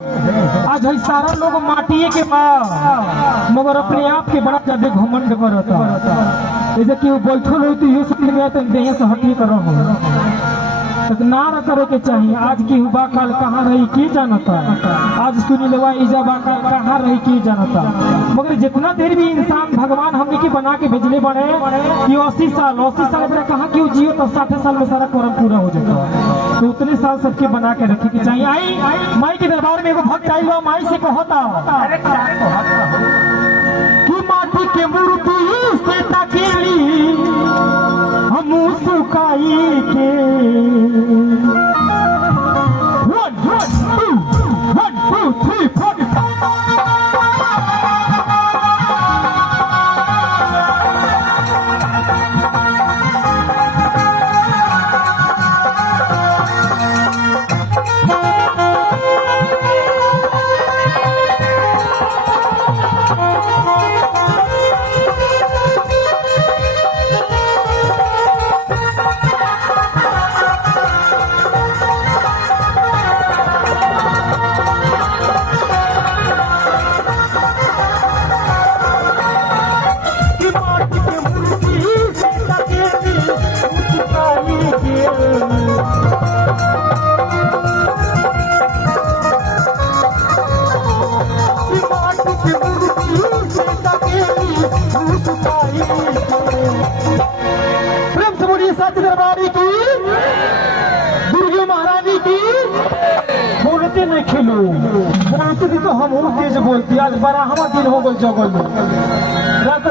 आज है सारा लोग माटिए के बाद मगर अपने आप के बड़ा ज्यादा घमंड करता। जैसे कि वो बैठल हो तो ये सोच गया तो देह से हटी कर तक ना करे के चाहिए। आज की हुआ काल कहाँ रही की जानता, आज सुनी लेवा इजा बाकाल कहाँ रही की जानता। मगर जितना देर भी इंसान भगवान हमने की बना के भेजले बने कि 80 साल अपने कहाँ क्यों जियो तो 60 साल में सारा कर्म पूरा हो जाता। तो उतने साल सबके बना के रखे के चाहिए। आई माई के दरबार में एगो भक्त आई हुआ माई से कहता कि माटी के मूर्ति से तकेली हम सुकाई के 1 2 3 4 प्रेम से बोलिए सच दरबारी की दुर्गा महारानी की। बोलते नहीं खेलो बोलते थी तो हम तेज बोलती। आज 12वां दिन हो गई जगल में रात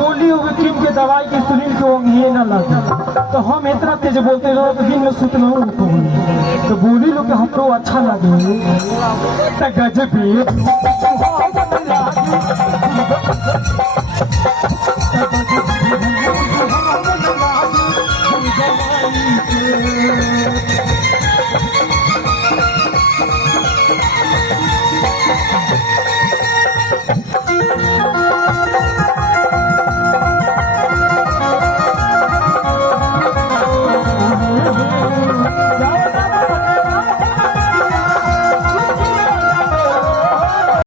गोली हो गई क्रीम के दवाई के सुनील के ओंघिए न लगे तो हम इतना तेज बोलते रहो तो दिन में सुतना तो बोली लोग हमको अच्छा लगे गजब